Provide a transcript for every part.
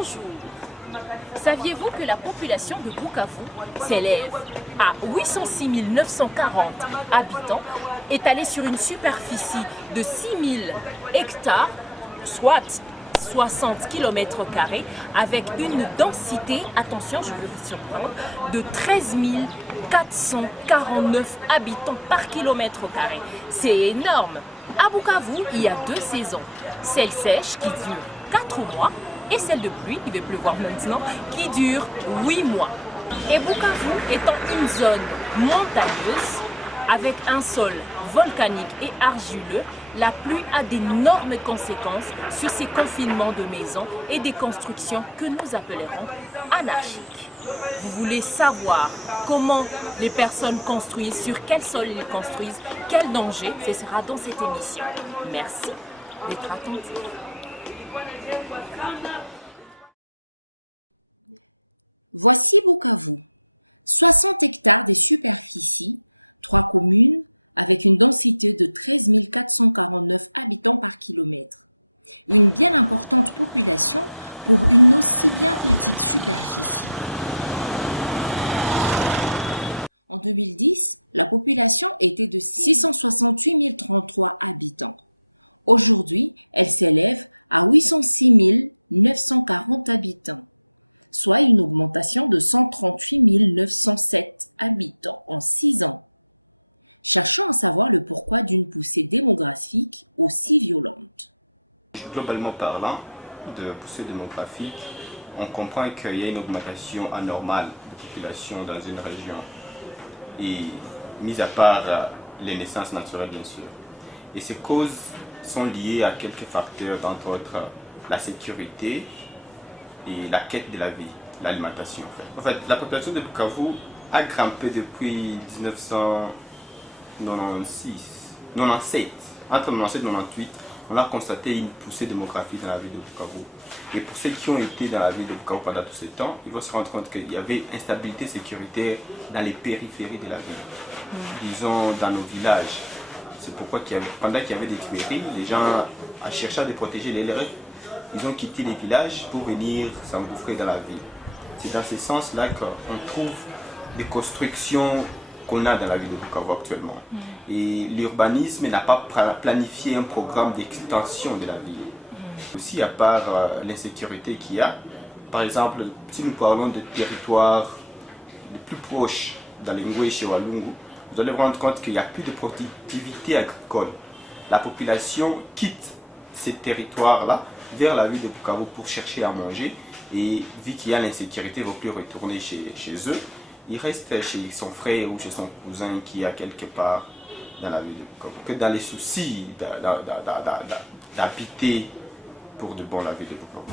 Bonjour. Saviez-vous que la population de Bukavu s'élève à 806 940 habitants, étalée sur une superficie de 6 000 hectares, soit 60 km², avec une densité, attention, je vais vous surprendre, de 13 449 habitants par km². C'est énorme. À Bukavu, il y a 2 saisons. Celle sèche qui dure 4 mois et celle de pluie, il va pleuvoir maintenant, qui dure 8 mois. Et Bukavu étant une zone montagneuse, avec un sol volcanique et argileux, la pluie a d'énormes conséquences sur ces confinements de maisons et des constructions que nous appellerons anarchiques. Vous voulez savoir comment les personnes construisent, sur quel sol ils construisent, quel danger, ce sera dans cette émission. Merci d'être attentifs. Voici Bukavu. 60 hectares de superficie, 3 communes avec une densité de 13 449 habitants par kilomètre. Une bien importante population pour une aussi bien petite superficie. En 2010, la population était de 668 033 habitants. Aujourd'hui, elle s'élève à 806 940 habitants, soit une augmentation de 138 907 habitants en 6 ans. Cherchons à savoir le pourquoi d'une poussée démographique aussi violente. Globalement parlant, de poussée démographique, on comprend qu'il y a une augmentation anormale de population dans une région, et mis à part les naissances naturelles bien sûr. Et ces causes sont liées à quelques facteurs, entre autres la sécurité et la quête de la vie, l'alimentation en fait. La population de Bukavu a grimpé depuis 1997. Entre 1997 et 1998, on a constaté une poussée démographique dans la ville de Bukavu. Et pour ceux qui ont été dans la ville de Bukavu pendant tout ce temps, ils vont se rendre compte qu'il y avait instabilité sécuritaire dans les périphéries de la ville. Disons dans nos villages. C'est pourquoi pendant qu'il y avait des tueries, les gens cherchaient à protéger les leurs. Ils ont quitté les villages pour venir s'engouffrer dans la ville. C'est dans ce sens-là qu'on trouve des constructions qu'on a dans la ville de Bukavu actuellement. Et l'urbanisme n'a pas planifié un programme d'extension de la ville. Aussi, à part l'insécurité qu'il y a, par exemple, si nous parlons de territoires les plus proches dans les Ngweshe et Walungu, vous allez vous rendre compte qu'il n'y a plus de productivité agricole. La population quitte ces territoires-là vers la ville de Bukavu pour chercher à manger, et vu qu'il y a l'insécurité, il ne va plus retourner chez eux. Il reste chez son frère ou chez son cousin qui est quelque part dans la ville de Bukavu. Que dans les soucis d'habiter pour de bon la ville de Bukavu.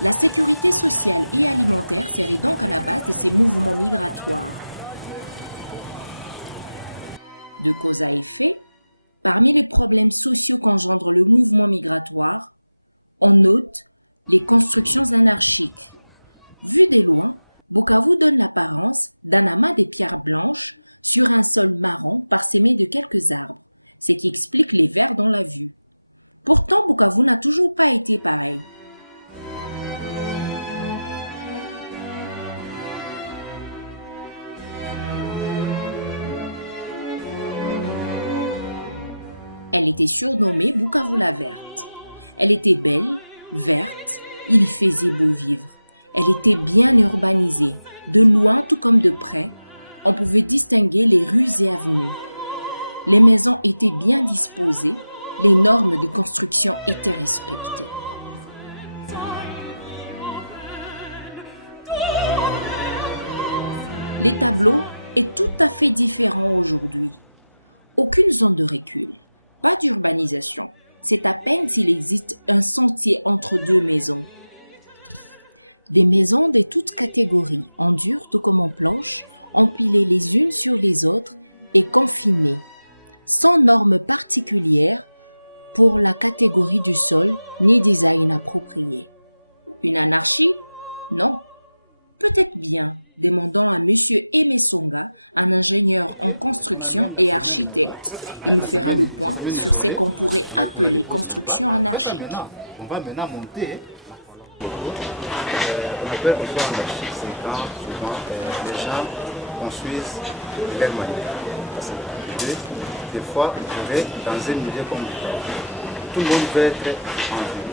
La sécurité sociale et alimentaire serait donc à la base de ces mouvements migratoires. De cause à effet, parmi les problèmes sociaux qu'engendre le mouvement migratoire, on note les constructions anarchiques. Vu de loin, Bukavu donne l'apparence d'un amas de pierres blanches sur un sol marron parsemé de quelques arbres, ce qui explique les verts dans la vue. Pourtant, Bukavu n'a toujours pas été pareil. Elle était surnommée Bukavu la verte. Elle était belle, verte, il y faisait beau vivre. Elle était bien urbanisée. De loin tout comme de près, on pouvait distinguer les rues et avenues. Les maisons étaient bien disposées, les normes de construction étaient respectées. Les tableaux est tout à fait différent aujourd'hui. Aucune zone de recul. Pas d'urbanisation, c'est à peine s'il existe un sentier entre 2 maisons. Des maisons de toutes catégories, en dur tout comme en planche, empilées les unes sur les autres et confinées, sans normes particulières pour la catégorie du sol ni design approprié. Une anarchie? Non. Peut-être bien, demandons à Monsieur Aimé Songa, un ingénieur en construction et architecte. Il nous fera le point sur ce qu'on pourrait appeler construction anarchique. On va maintenant monter. On appelle construction anarchique, c'est quand souvent les gens construisent leur manière. Des fois, je vais dans un milieu comme tout le monde veut être en vie.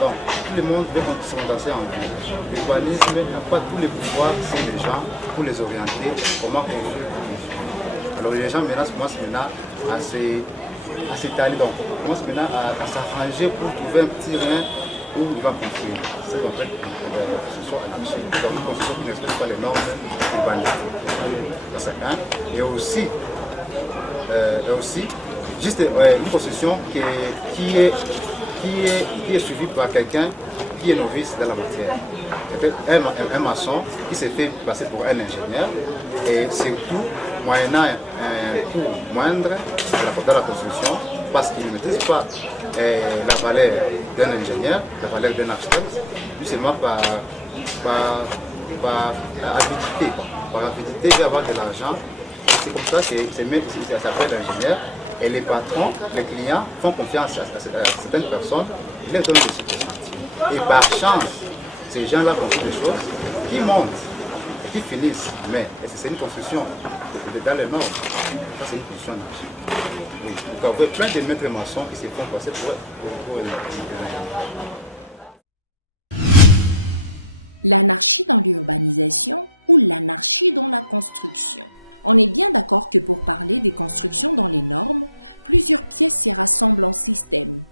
Donc, tout le monde veut se lancer en vie. L'urbanisme n'a pas tous les pouvoirs sur les gens pour les orienter, comment construire une vie. Alors les gens maintenant commencent maintenant à s'étaler, donc commencent maintenant à s'arranger pour trouver un petit rein où il va construire. C'est en fait une construction anarchique. Donc une construction qui ne respecte pas les normes urbanistiques. Et aussi, juste une construction qui est suivi par quelqu'un qui est novice dans la matière. Un maçon qui s'est fait passer pour un ingénieur et surtout moyennant un coût moindre dans la construction parce qu'il ne maîtrise pas la valeur d'un ingénieur, la valeur d'un architecte, tout seulement par avidité. Par avidité, il va avoir de l'argent. C'est comme ça que ça s'appelle ingénieur. Et les patrons, les clients font confiance à certaines personnes, ils leur donnent des subventions. Et par chance, ces gens-là construisent des choses qui montent, qui finissent. Mais c'est une construction dans les normes. Ça, c'est une construction anarchique. Oui. Donc, vous avez plein de maîtres maçons qui se font passer pour L'anarchie dans l'urbanisation ou l'anarchie dans la construction. On est bien d'accord que pour parler des constructions dans les normes, plusieurs pièces s'y rassemblent en système.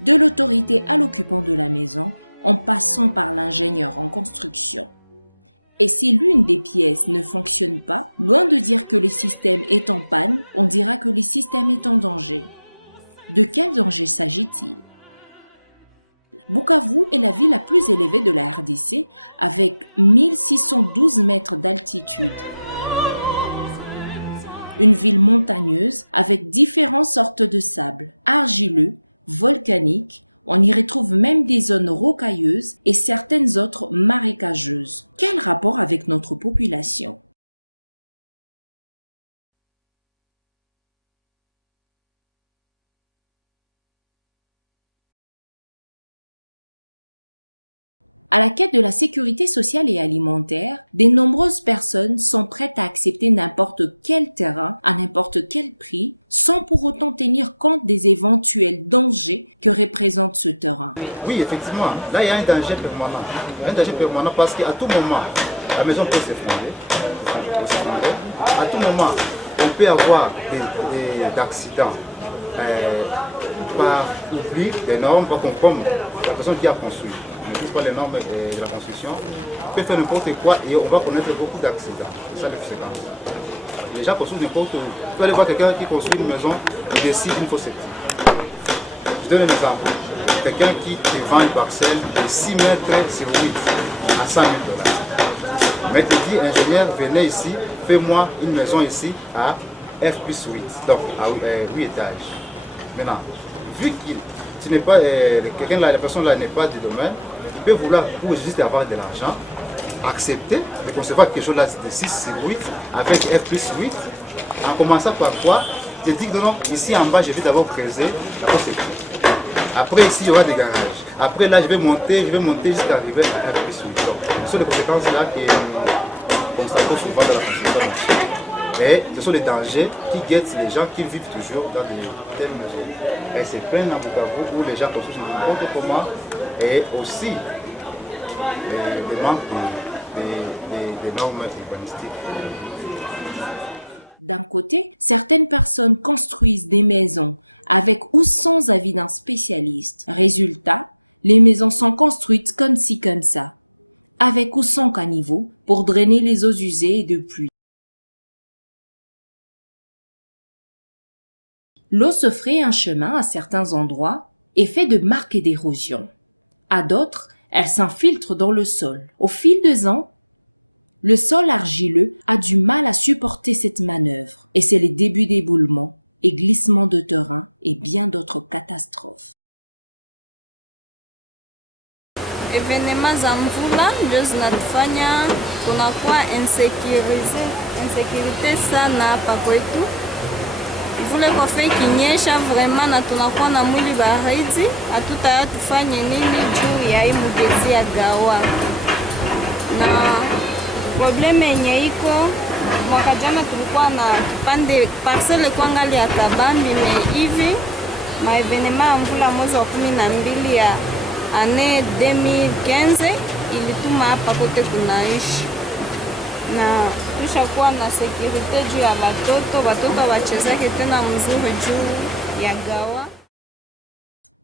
De l'autorité à l'occupant de la maison, en passant par l'ingénieur en construction. Et si l'une des pièces ne fonctionne pas, loin de dire que le système est en panne, on dira que le système est en danger. De quel danger s'agit-il? Bukavu est la ville la plus élevée de la RDC avec 1612 mètres d'altitude. Une ville montagneuse avec différentes sortes de sable, argileux, volcaniques, on y retrouve même des zones rocailleuses et certaines autres marécageuses. Quel rapport avec notre population? À la quête de la sécurité sociale et alimentaire, de nombreuses personnes sont prêtes à accepter n'importe quel terrain à n'importe quel prix, sans pour autant tenir compte des éventuels dangers que représente ce terrain. Oui, effectivement, là il y a un danger permanent. Un danger permanent parce qu'à tout moment, la maison peut s'effondrer. À tout moment, on peut avoir des accidents par oubli des normes, comme la personne qui a construit. Ne touche pas les normes de la construction, on peut faire n'importe quoi et on va connaître beaucoup d'accidents. C'est ça les conséquences. Les gens construisent n'importe où. Tu peux aller voir quelqu'un qui construit une maison et décide une fausse septique. Je donne un exemple. Quelqu'un qui te vend une parcelle de 6 mètres sur 8 à 100 000 $. Mais te dit, ingénieur, venez ici, fais-moi une maison ici à F plus 8, donc à 8 étages. Maintenant, vu qu'il n'est pas, la personne là n'est pas du domaine, il peut vouloir, pour juste avoir de l'argent, accepter de concevoir quelque chose là de 6 sur 8 avec F plus 8, en commençant par quoi? Je dis que non, ici en bas, je vais d'abord creuser la fosse septique. Après ici, il y aura des garages. Après là, je vais monter jusqu'à arriver à F plus 8. Donc, ce sont les conséquences là que nous constatons souvent dans la construction. Et ce sont les dangers qui guettent les gens qui vivent toujours dans de telles maisons. Et c'est plein à Bukavu où les gens construisent n'importe comment et aussi le manque des normes urbanistiques. D'un côté, certaines personnes construisent des maisons avec ou sans avis d'un spécialiste. Résultat, les maisons sont construites comme ci comme ça, avec ou sans caniveau pour drainer les eaux usées et de pluie. L'eau se fraye un chemin à certains endroits et fait de marques d'érosion. À d'autres, elle s'infiltre dans le sol. Au fil des ans, le sol argileux a du mal à supporter cette manœuvre et c'est le début d'éboulements et glissements de terrain et bien d'autres catastrophes. evenema za mvula ndio zinatufanya tunakuwa insecurity sana hapa kwetu. Mvula kwa fake ikinyesha vraiment na tunakuwa na mwili baridi, hatutaya tufanye nini juu ya hii mugezi ya Gawa. Na probleme yenye iko mwaka jana tulikuwa na kipande parcelle kwa ngali ya Kabambi, me hivi maevenema ya mvula mwezi wa 12 ya ane 2015 ilituma hapa kote kunaishi na tushakuwa na sekirite juu ya watoto wachezake tena mzuri juu ya Gawa.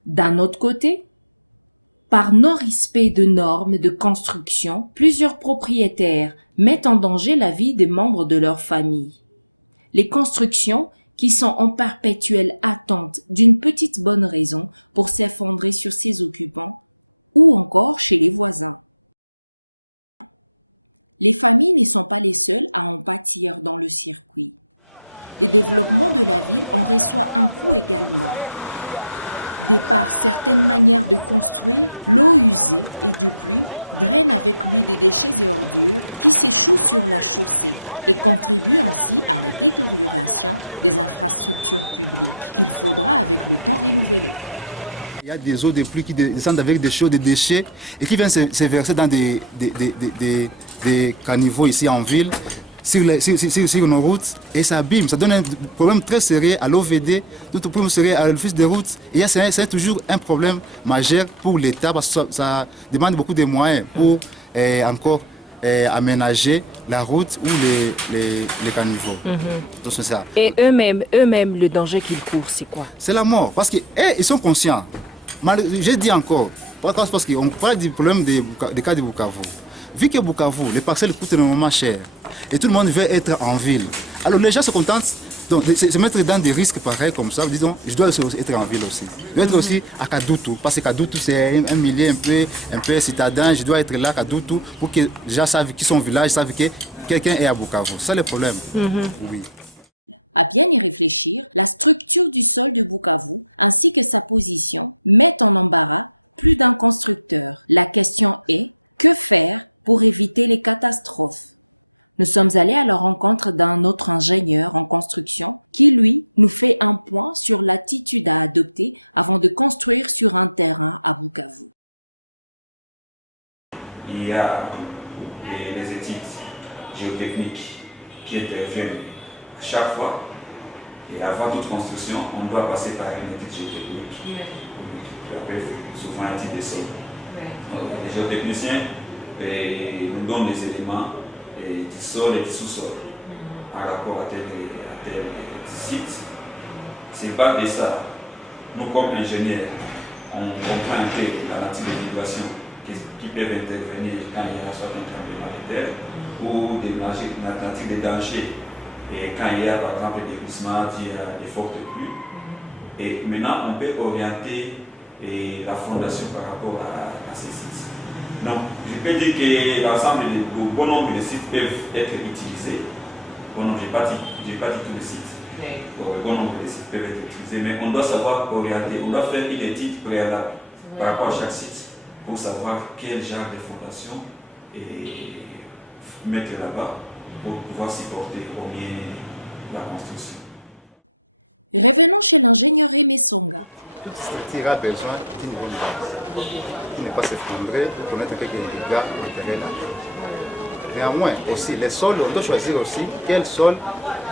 D'un autre côté, par non-respect de normes de construction, plusieurs propriétaires mettent en danger la vie des membres de leur famille. Les constructions qui sont en perpétuelle attente d'une petite bonne raison pour s'effondrer sur ses occupants ou encore chez les voisins. Les familles ne sont pas les seules à en pâtir dans le circuit. Le développement de la ville en reçoit un coup également. De par certaines manières de construire, l'eau usée et de pluie draine avec lui des déchets et ordures qui s'échouent sur la chaussée et contribuent ainsi à la détérioration des infrastructures publiques qu'il faudra avec le temps renouveler. Il y a des eaux de pluie qui descendent avec des chaux, des déchets et qui viennent se verser dans des caniveaux ici en ville, sur nos routes, et ça abîme. Ça donne un problème très sérieux à l'OVD, tout problème sérieux à l'office des routes. Et c'est toujours un problème majeur pour l'État parce que ça demande beaucoup de moyens pour encore aménager la route ou les caniveaux. Donc, c'est ça. Et eux-mêmes, le danger qu'ils courent, c'est quoi? C'est la mort, parce qu'ils sont conscients. J'ai dit encore, parce qu'on parle du problème des cas de Bukavu. Vu que Bukavu, les parcelles coûtent énormément cher et tout le monde veut être en ville, alors les gens se contentent de se mettre dans des risques pareils comme ça. Disons, je dois aussi être en ville aussi. Je dois être aussi à Kadutu, parce que Kadutu c'est un milieu un peu citadin. Je dois être là à Kadutu pour que les gens savent qui sont au village, savent que quelqu'un est à Bukavu. C'est ça le problème. Oui. À bien y réfléchir, la structure du sol de Bukavu ainsi que sa position mettent en embarras plus d'un constructeur. La question est, que faire pour éviter les catastrophes? Nous sommes allés à la rencontre d'un autre ingénieur en construction qui, lui, nous fait un point sur l'attitude à adopter avant de construire sur un terrain à Bukavu. Il y a les études géotechniques qui interviennent chaque fois. Et avant toute construction, on doit passer par une étude géotechnique. On appelle souvent étude de sol. Les géotechniciens nous donnent les éléments du sol et du sous-sol en rapport à tel site. C'est pas de ça. Nous, comme ingénieurs, on comprend un peu la nature des vibrations qui peuvent intervenir quand il y a soit un tremblement de terre ou la nature des dangers. Et quand il y a par exemple des glissements, il y a des fortes pluies. Et maintenant, on peut orienter la fondation par rapport à ces sites. Donc, je peux dire que l'ensemble de bon nombre de sites peuvent être utilisés. Bon nombre, je n'ai pas dit tous les sites. Bon nombre de sites peuvent être utilisés, mais on doit savoir orienter, on doit faire une étude préalable par rapport à chaque site pour savoir quel genre de fondation mettre là-bas pour pouvoir supporter au mieux la construction. Revenons chez l'ingénieur Aimé Songa. Toute structure a besoin d'une bonne base, qui ne pas s'effondrer pour connaître quelques dégâts matériels. Néanmoins, aussi, les sols, on doit choisir aussi quel sol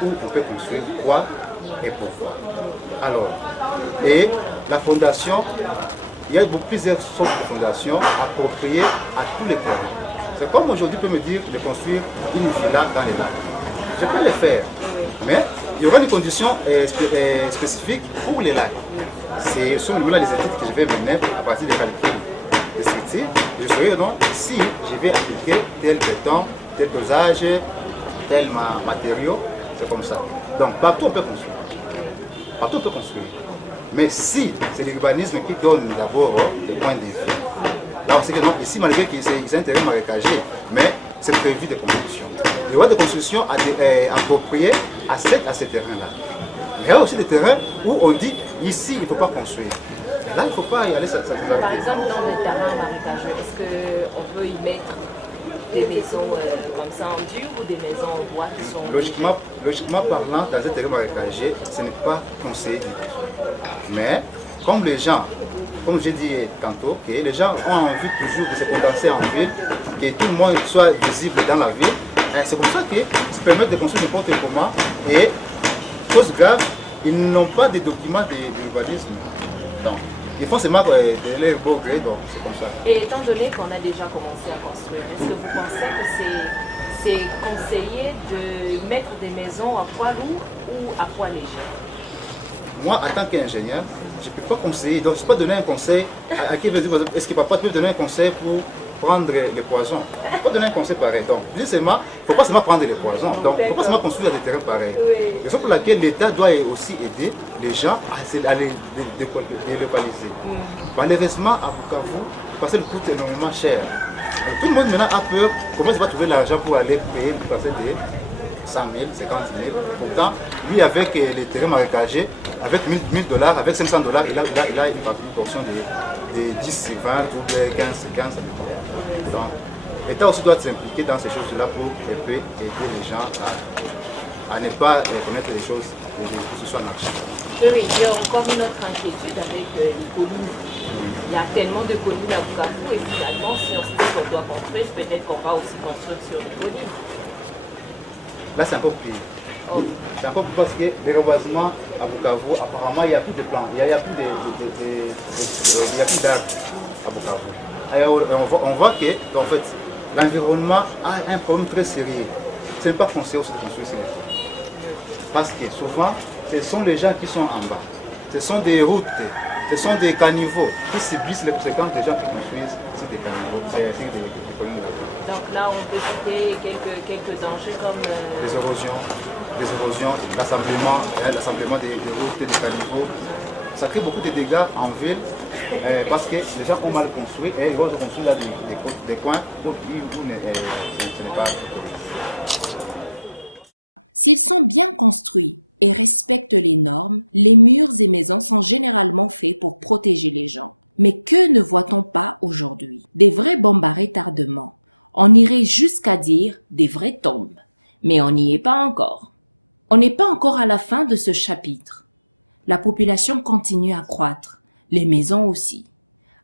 où on peut construire quoi et pourquoi. Alors, et la fondation, il y a plusieurs sortes de fondations appropriées à tous les terrains. C'est comme aujourd'hui, on peut me dire de construire une villa dans les lacs. Je peux le faire, mais il y aura des conditions spécifiques pour les lacs. Ce sont les études que je vais mener à partir des calculs de structure. Je saurai donc si je vais appliquer tel béton, tel dosage, tel matériau, c'est comme ça. Donc partout on peut construire. Partout on peut construire. Mais si c'est l'urbanisme qui donne d'abord des points de vue, là on sait que non, ici malgré que c'est un terrain marécagé, mais c'est prévu de construction. Le droit de construction approprié à ces terrains-là. Il y a aussi des terrains où on dit ici il ne faut pas construire. Là, il ne faut pas y aller. Par exemple, dans les terrains marécageux, est-ce qu'on peut y mettre des maisons comme ça en dur ou des maisons en bois qui sont... Logiquement parlant, dans un terrain marécageux, ce n'est pas conseillé du tout. Mais, comme les gens, comme j'ai dit tantôt, que les gens ont envie toujours de se condenser en ville, que tout le monde soit visible dans la ville, c'est pour ça qu'ils se permettent de construire n'importe comment. Et, chose grave, ils n'ont pas de documents d'urbanisme. Donc, ils font seulement de leur beau gré, donc c'est comme ça. Et étant donné qu'on a déjà commencé à construire, est-ce que vous pensez que c'est conseillé de mettre des maisons à poids lourd ou à poids léger? Moi, en tant qu'ingénieur, je ne peux pas conseiller. Donc, je ne peux pas donner un conseil à qui veut dire, est-ce que papa peut donner un conseil pour prendre les poisons? Je ne peux pas donner un conseil pareil. Donc, il ne faut pas seulement prendre les poisons. Donc, il ne faut pas seulement construire des terrains pareils. Oui. C'est pour laquelle l'État doit aussi aider les gens à les délocaliser. Malheureusement, à Bukavu, parce que le coût est énormément cher. Donc, tout le monde maintenant a peur. Comment il va trouver l'argent pour aller payer le passer des 100 000, 50 000. Pourtant, lui, avec les terrains marécagés, avec 1 000 $, avec 500 $, il a une portion de 10, 20 ou 15. Donc, l'État aussi doit s'impliquer dans ces choses-là pour aider les gens à ne pas connaître les choses et que ce soit marché. Oui, il y a encore une autre inquiétude avec les collines. Il y a tellement de collines à Bukavu et finalement, si on se dit qu'on doit construire, peut-être qu'on va aussi construire sur les collines. Là, c'est encore pire. Oh. C'est encore plus parce que les reboisements à Bukavu, apparemment, il n'y a plus de plants, il n'y a plus d'arbres à Bukavu. Alors, on voit que, en fait, l'environnement a un problème très sérieux. Ce n'est pas conseillé aussi de construire ces maisons. Parce que souvent, ce sont les gens qui sont en bas. Ce sont des routes, ce sont des caniveaux qui subissent les conséquences des gens qui construisent sur des caniveaux, des collines. Donc là, on peut citer quelques dangers comme... Les érosions, l'assemblement des routes et des caniveaux. Ça crée beaucoup de dégâts en ville parce que les gens ont mal construit et ils vont construire là des coins où ce n'est pas autorisé. S'ils sont bien construits et respectent les normes, les murs et maisons sont généralement faits pour protéger les gens. Mais que ne voit-on pas aujourd'hui? Des vrais bombes à retardement. On irait jusqu'à dire des vraies tombes. Mais on n'y est pas encore. On n'est pas encore à la fin de ce chapitre. La population continue à croître, les maisons aussi.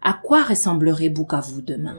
À quoi ressemblerait Bukavu demain?